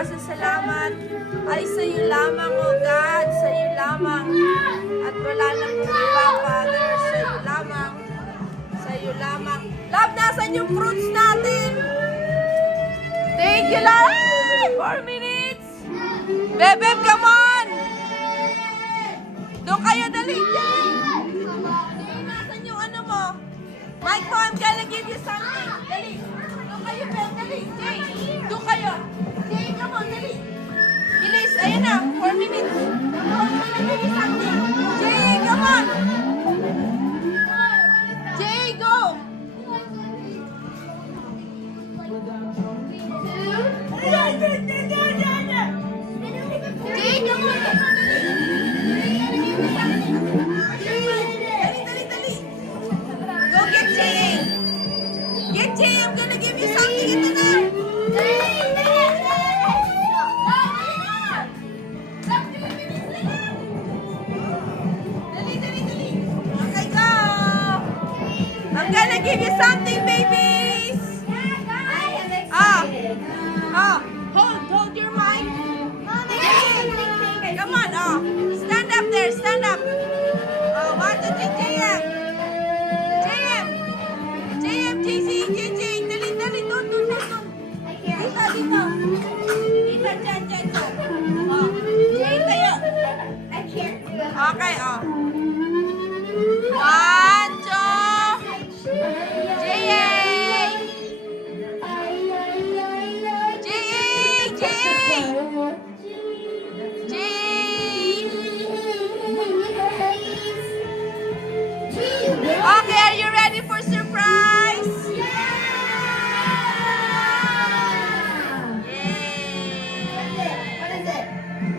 pasasalamat ay sa iyo lamang, O God, sa iyo lamang. At wala nang iba, Father, sa iyo lamang. Sa iyo lamang. Love, nasan yung fruits natin? Thank you, Lord. 4 minutes. Bebeb, come on. Doon kayo, dali, Jay. Jay, nasan yung ano mo? Mike mo, I'm gonna give you something. Dali. Doon kayo, Beb, dali. Jay, doon kayo. Jay, come on, dali. Bilis, ayun na, 4 minutes. I'm gonna give you something. Jay, come on. Jay, go. Jay, come on. Dali. Go get Jay. Get Jay, I'm gonna give you something. Ito na. Dali. Okay, go. I'm gonna give you something, babies. Hold your mic. Jay, come on, stand up there, stand up. 1, 2, 3, JM, JC, JJ, dali, doon. Dito. Dito, dyan. Jay, tayo. Okay,